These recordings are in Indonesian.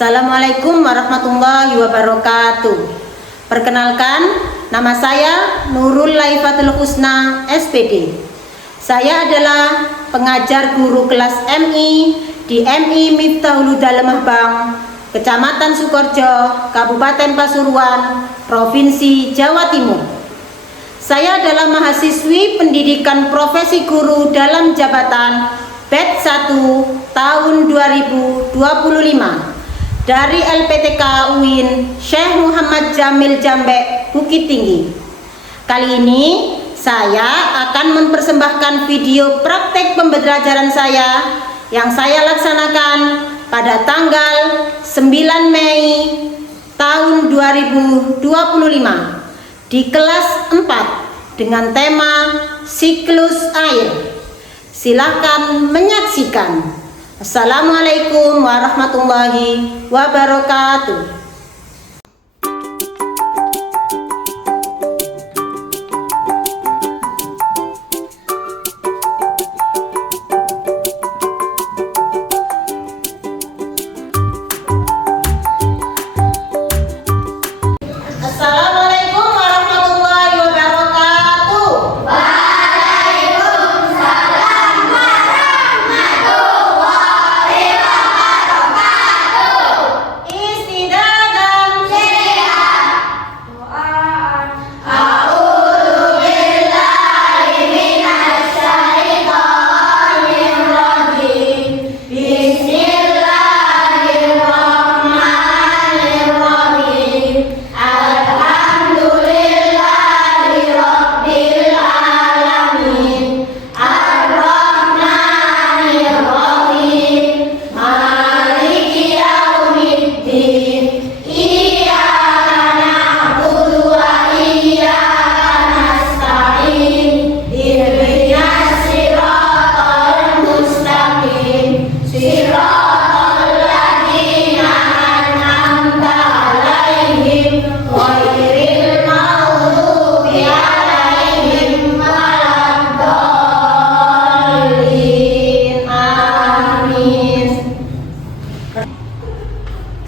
Assalamualaikum warahmatullahi wabarakatuh. Perkenalkan, nama saya Nurul Laifatul Husna, SPD. Saya adalah pengajar guru kelas MI di MI Miftahul Huda Lemah Bang, Kecamatan Sukorejo, Kabupaten Pasuruan, Provinsi Jawa Timur. Saya adalah mahasiswi pendidikan profesi guru dalam jabatan batch 1 tahun 2025 dari LPTK UIN Syekh Muhammad Jamil Jambek, Bukit Tinggi. Kali ini saya akan mempersembahkan video praktek pembelajaran saya yang saya laksanakan pada tanggal 9 Mei tahun 2025 di kelas 4 dengan tema siklus air. Silahkan menyaksikan. Assalamualaikum warahmatullahi wabarakatuh.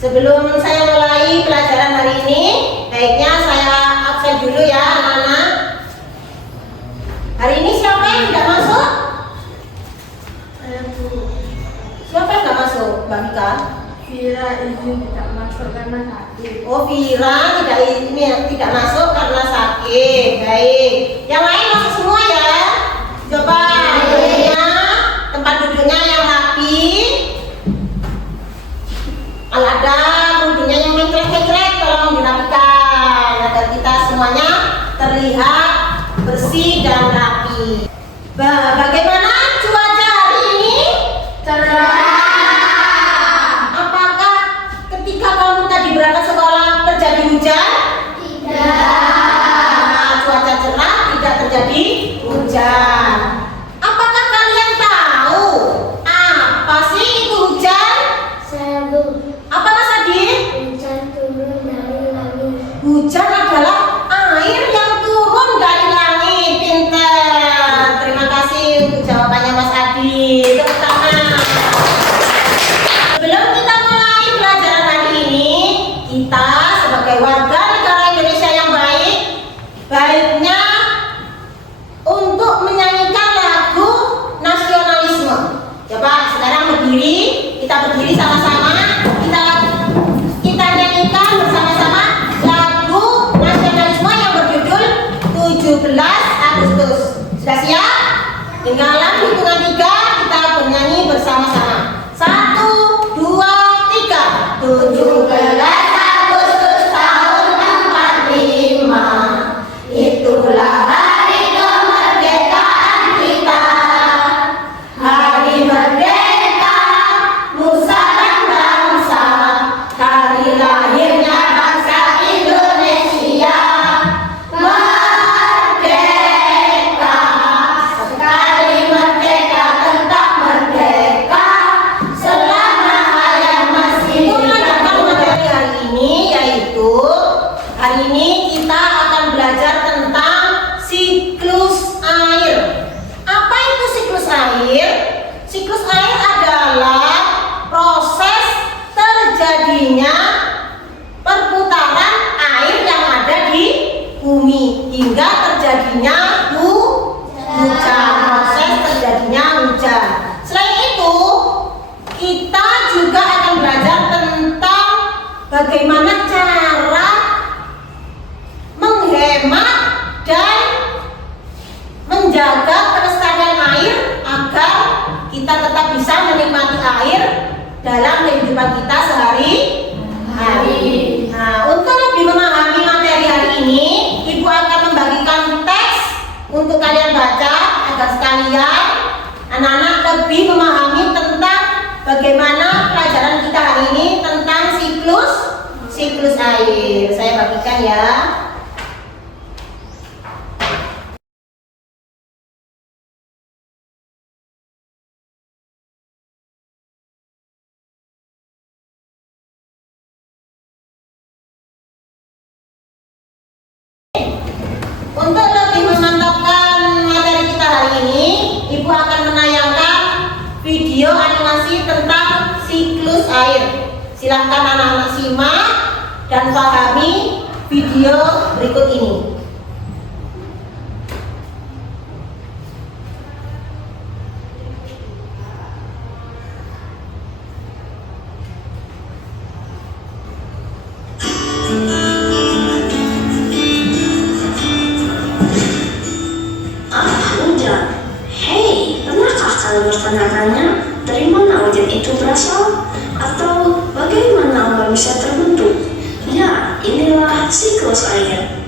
Sebelum saya mulai pelajaran hari ini, baiknya saya absen dulu ya anak-anak. Hari ini siapa yang tidak masuk? Siapa yang tidak masuk, Mbak Mika? Vira izin tidak masuk karena sakit. Oh, Vira tidak masuk karena sakit. Baik. Yang lain masuk semua ya. Coba tempat duduknya yang rapi. Kalau ada duduknya yang mencret-mencret, tolong dirapikan agar kita semuanya terlihat bersih dan rapi. Bagaimana cuaca hari ini? Cerah. Apakah ketika kamu tadi berangkat sekolah terjadi hujan? Tidak. Cuaca cerah, tidak terjadi hujan. Apakah kalian tahu apa sih itu hujan? Apa Mas Adi? Hujan turun dari langit. Hujan adalah air yang turun dari langit. Pintar. Terima kasih untuk jawabannya Mas Adi. Tepuk tangan. Sebelum kita mulai pelajaran hari ini, kita sebagai warga negara Indonesia yang baik, baiknya untuk menyanyikan lagu nasionalisme. Coba sekarang berdiri, kita berdiri sama-sama. Kita nyanyikan bersama-sama lagu siklus air. Saya bagikan ya. Untuk lebih memantapkan materi kita hari ini, Ibu akan menayangkan video animasi tentang siklus air. Silahkan anak-anak simak dan pahami video berikut ini. Bertanya-tanya dari mana hujan itu berasal atau bagaimana awan bisa terbentuk? Ya, inilah siklus air.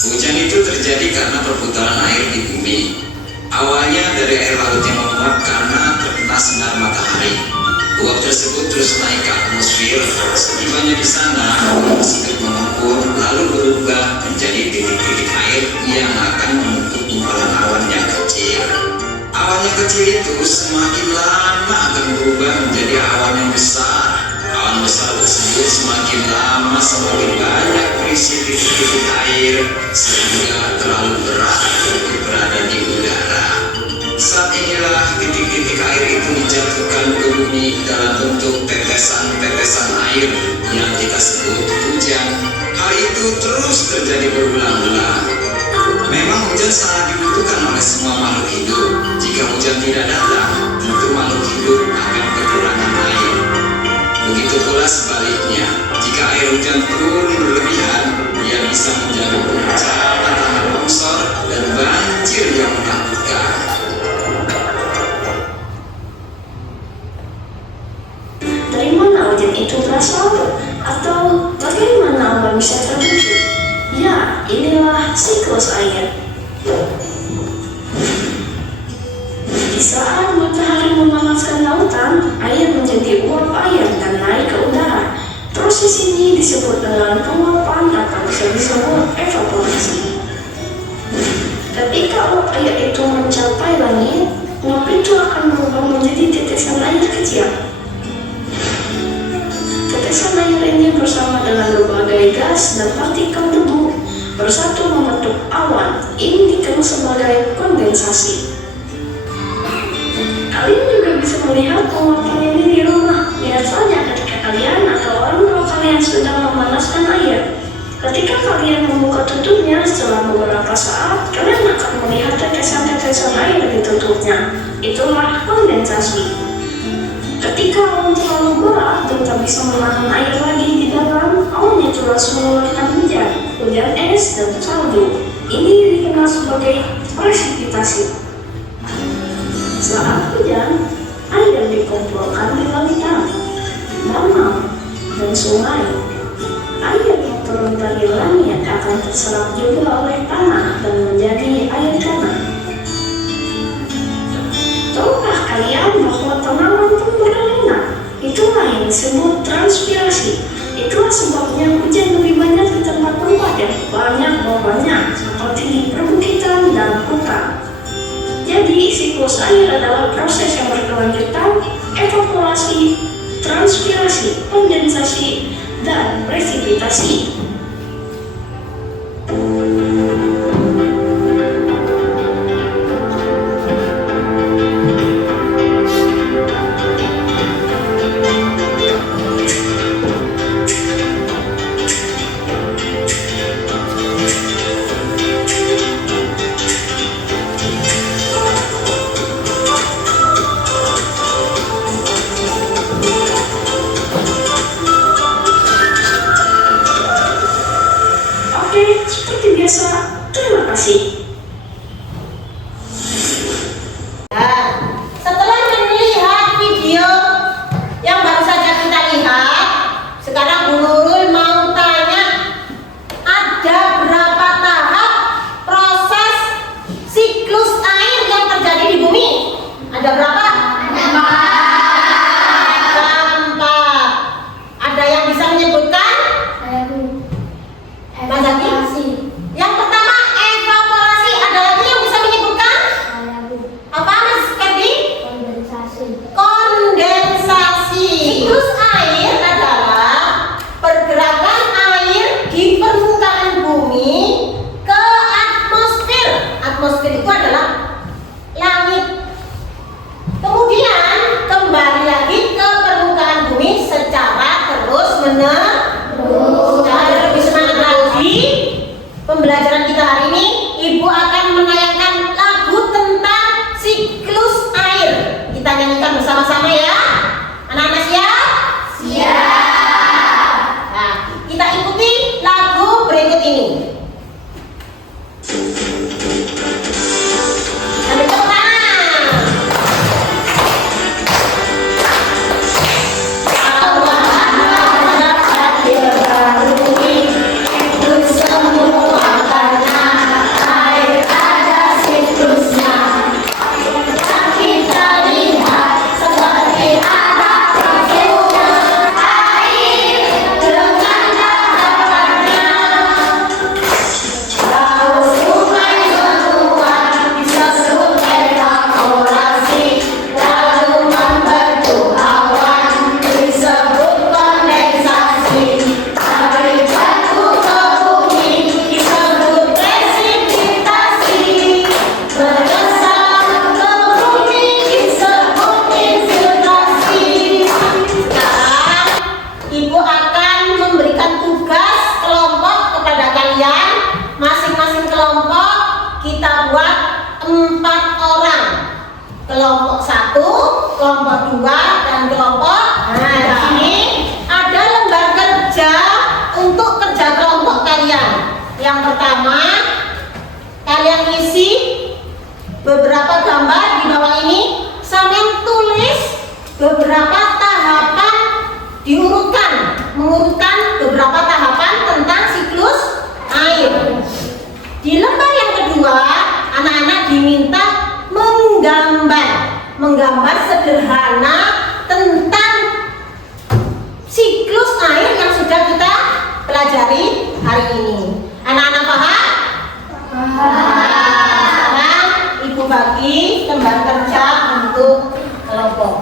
Hujan itu terjadi karena perputaran air di bumi. Awalnya dari air laut yang menguap karena terkena sinar matahari. Uap tersebut terus naik ke atmosfer. Setibanya di sana, uap tersebut mengumpul lalu berubah menjadi titik-titik air yang akan membentuk gumpalan awan yang kecil. Awan yang kecil itu semakin lama akan berubah menjadi awan yang besar. Awan besar tersebut semakin lama semakin banyak berisi titik-titik air sehingga terlalu berat untuk berada di udara. Saat inilah titik-titik air itu dijatuhkan ke bumi dalam bentuk tetesan-tetesan air yang kita sebut hujan. Hal itu terus terjadi berulang-ulang. Memang hujan sangat dibutuhkan oleh semua makhluk hidup. Jika hujan tidak datang, tentu makhluk hidup akan kekurangan air. Begitu pula sebaliknya, jika air hujan turun berlebihan, ia bisa menjadi bencana tanah longsor dan banjir yang menakutkan. Dari mana hujan itu berasal atau bagaimana awan bisa terbentuk? Ya, inilah siklus air. Di saat matahari memanaskan lautan, air menjadi uap air dan naik ke udara. Proses ini disebut dengan penguapan atau bisa disebut evaporasi. Ketika uap air itu mencapai langit, uap itu akan berubah menjadi tetesan air kecil. Tetesan air ini bersama dengan berbagai gas dan partikel debu bersatu membentuk awan. Ini dikenal sebagai kondensasi. Kalian juga bisa melihat penguapan ini di rumah. Lihat saja ketika kalian atau orang tua kalian sedang memanaskan air. Ketika kalian membuka tutupnya, setelah beberapa saat, kalian akan melihat tetesan-tetesan air di tutupnya. Itulah kondensasi. Ketika awan terlalu berat dan tak bisa menahan air lagi di dalam, awan itu langsung mengeluarkan hujan es dan salju. Ini dikenal sebagai presipitasi. Saat hujan, air dikumpulkan di lautan, danau, dan sungai. Air yang turun dari langit akan terserap juga oleh tanah dan menjadi air tanah. Tahukah kalian bahwa tanaman pun berkelana? Itulah yang disebut transpirasi. Itulah sebabnya hujan lebih banyak di tempat-tempat yang banyak bawahnya, seperti di perbukitan dan hutan. Jadi, siklus air adalah proses yang berkelanjutan, evaporasi, transpirasi, kondensasi, dan presipitasi. Ada berapa? 4. Ada yang bisa menyebutkan? Saya Bu. Mas Zaki? Evaluasi. Yang pertama evaporasi. Ada lagi yang bisa menyebutkan? Saya Bu. Apa Mas Ferdi? Kondensasi. Kondensasi. Siklus air adalah pergerakan air di permukaan bumi ke atmosfer. Atmosfer itu adalah langit. Kemudian kembali lagi ke permukaan bumi secara terus-menerus. Agar lebih semangat lagi pembelajaran kita hari ini, Ibu akan menayangkan lagu tentang siklus air. Kita nyanyikan bersama-sama ya. Anak-anak siap? Siap. Nah, kita ikuti lagu berikut ini. Sambil tepuk tangan. Allah hadir baru itu semua karena air ada siklusnya. Kita lihat seperti ada prosesnya air dengan dahapannya. Laut sungai meluap disebut evaporasi, lalu membentuk awan disebut kondensasi. Air jatuh ke bumi disebut presipitasi, meresap ke bumi disebut infiltrasi. Sekarang Ibu akan memberikan tugas kelompok kepada kalian. Masing-masing kelompok kita buat 4 orang. Kelompok 1, kelompok 2, dan kelompok. Nah, di sini ada lembar kerja untuk kerja kelompok kalian. Yang pertama, kalian isi beberapa gambar di bawah ini, sambil tulis beberapa tahapan, diurutkan, mengurutkan beberapa tahapan tentang siklus air. Di lembar yang kedua, anak-anak diminta menggambar sederhana tentang siklus air yang sudah kita pelajari hari ini. Anak-anak paham? Sekarang Ibu bagi lembar kerja untuk kelompok.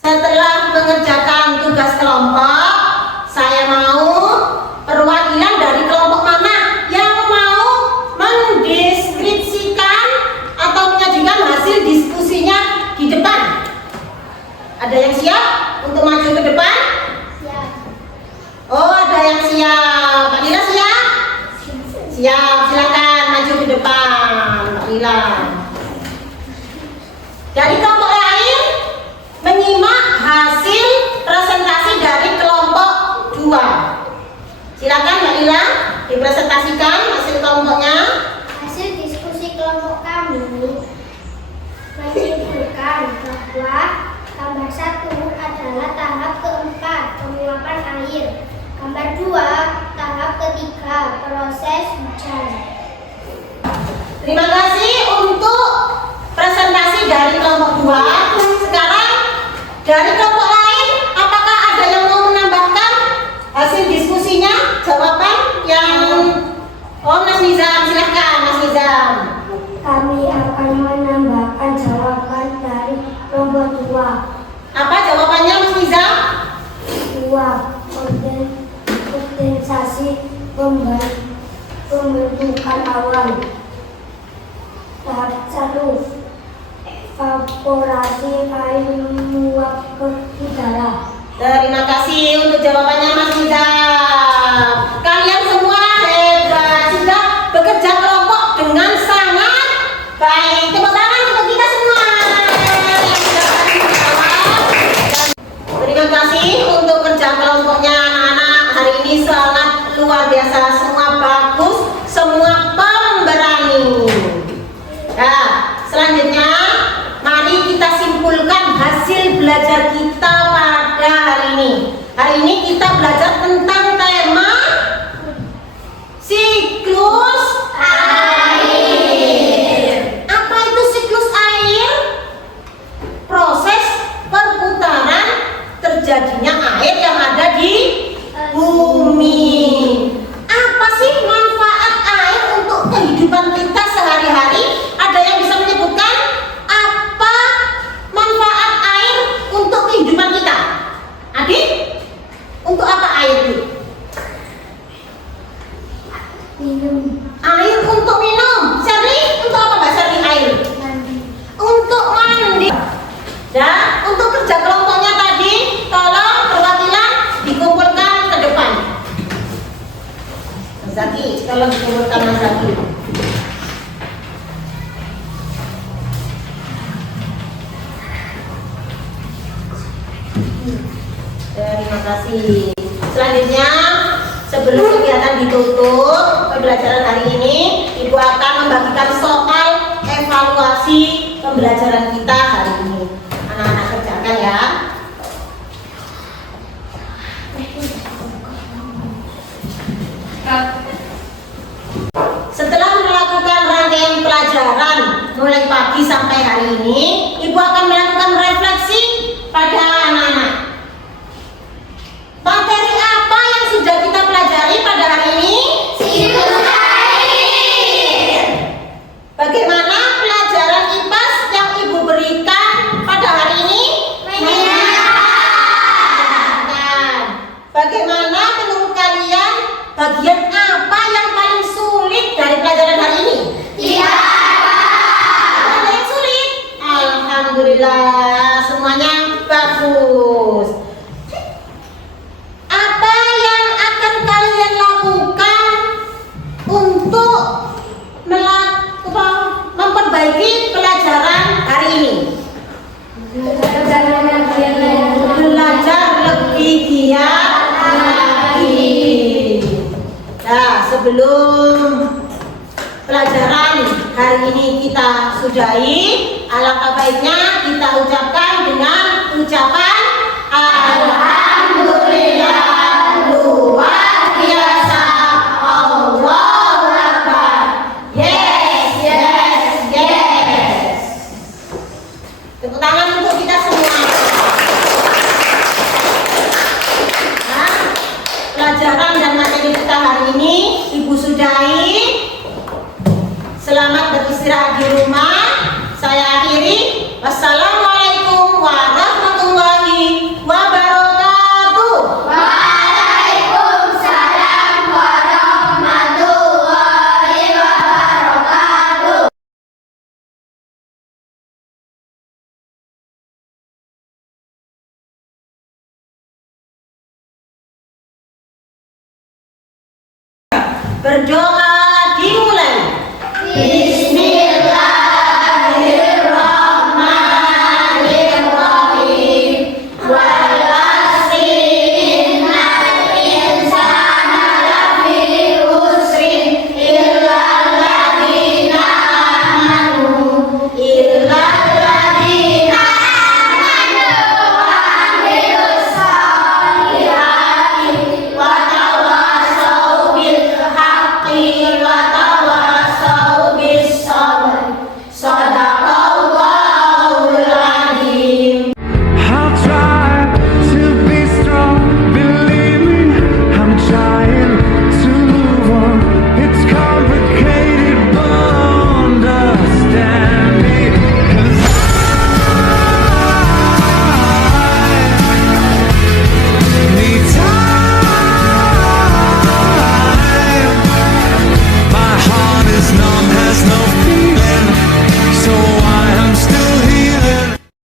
Setelah mengerjakan tugas kelompok, saya mau perwakilan dari kelompok mana yang mau mendeskripsikan atau menyajikan hasil diskusinya di depan. Ada yang siap untuk maju ke depan? Siap. Oh, ada yang siap. Pak Lila siap? Siap, silakan maju ke depan, Pak Lila. Dari kelompok lain menyimak hasil presentasi dari kelompok 2. Silakan Mbak Lila dipresentasikan hasil kelompoknya. Hasil diskusi kelompok kami menyimpulkan bahwa gambar 1 adalah tahap keempat, penguapan air. Gambar 2, tahap ketiga, proses hujan. Terima kasih untuk presentasi dari kelompok 2. Sekarang dari kelompok lain Oh, Mas Nizam, silahkan Mas Nizam. Kami akan menambahkan jawaban dari kelompok 2. Apa jawabannya Mas Nizam? 2. Kondensasi pembentukan awan. Tahap 1. Evaporasi air menguap ke udara. Terima kasih untuk jawabannya Mas Nizam. Kalian semua hebat, sudah bekerja kelompok dengan sangat baik. Tepuk tangan untuk kita semua yang sudah tadi menjawab. Dan terima kasih untuk kerja kelompoknya anak-anak hari ini sangat luar biasa. Semua bagus, semua pemberani. Nah, selanjutnya mari kita simpulkan hasil belajar kita pada hari ini. Hari ini kita belajar tentang tema siklus air. Apa itu siklus air? Proses perputaran terjadinya air yang ada di bumi. Apa sih manfaat air untuk kehidupan kita sehari-hari? Ada yang bisa menyebutkan apa manfaat air untuk kehidupan kita? Adik, untuk apa air itu? Minum. Air untuk minum. Sari, untuk apa Mbak Sari air? Mandi. Untuk mandi. Dan untuk kerja kelompoknya tadi, tolong perwakilan dikumpulkan ke depan. Mas Zaki, tolong dikumpulkan Mas Zaki. Terima kasih. Selanjutnya, sebelum kegiatan ditutup pembelajaran hari ini, Ibu akan membagikan soal evaluasi pembelajaran kita hari ini. Anak-anak kerjakan ya. Setelah melakukan rangkaian pelajaran mulai pagi sampai hari ini, Ibu akan melakukan refleksi pada anak-anak. Materi apa yang sudah kita pelajari pada hari ini? Siklus air. Bagaimana pelajaran IPAS yang Ibu berikan pada hari ini? Menyenangkan. Bagaimana menurut kalian bagian apa yang paling sulit dari pelajaran hari ini? Ada yang sulit? Alhamdulillah, semuanya bagus. Apa yang akan kalian lakukan untuk memperbaiki pelajaran hari ini? Belajar lebih giat lagi. Nah, sebelum pelajaran hari ini kita sudahi, alangkah baiknya kita ucapkan dengan ucapan Alhamdulillah luar biasa. Allahu Akbar. Yes, yes, yes. Tepuk tangan untuk kita semua. Nah, pelajaran dan materi kita hari ini Ibu sudahi. Selamat beristirahat di rumah. Saya akhiri. Wassalamualaikum warahmatullahi wabarakatuh. Waalaikumsalam warahmatullahi wabarakatuh. Berdoa